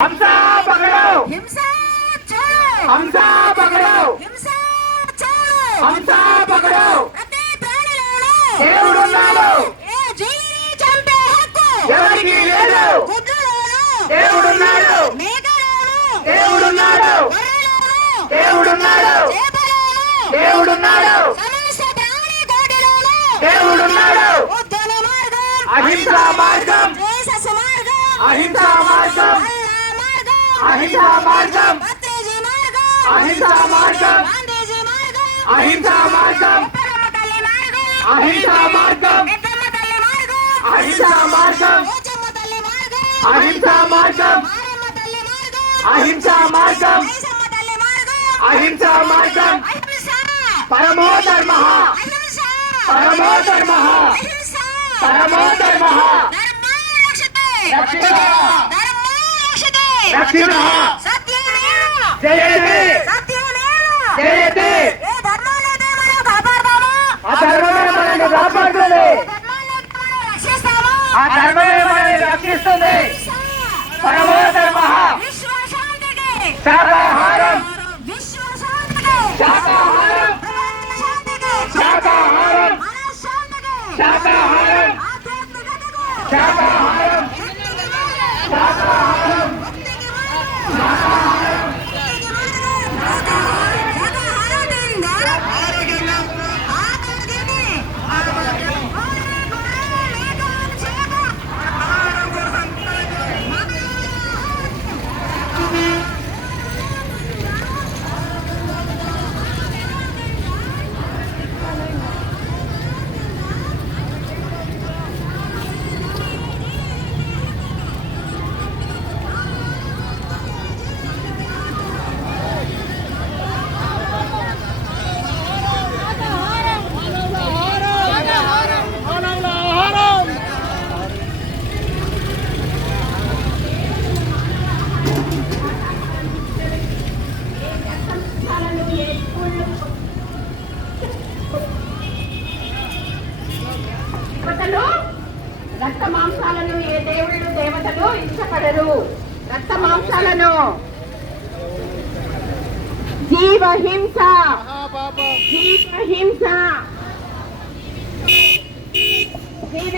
감사 박으로! 임사 쩔! 감사 박으로! 임사 쩔! 감사 అహింస మార్గం. అహింస మార్గం. అహింస మార్గం. అహింస మార్గం. అహింస మార్గం. అహింస మార్గం. అహింస మార్గం. అహింస మార్గం. పరమో ధర్మ. పరమో ధర్మ. అహింస. పరమో ధర్మో. రక్షతే. సత్యమేవ జయతే! జయతే! ఆ ధర్మమే మనల్ని కాపాడుతుంది! ఆ ధర్మమే మనల్ని రక్షిస్తుంది! పరమో ధర్మ విశ్వశాంతికి రక్త మాంసాలను ఏ దేవుళ్ళు దేవతలు ఇష్టపడరు. రక్త మాంసాలను. జీవ హింస జీవ హింస జీవ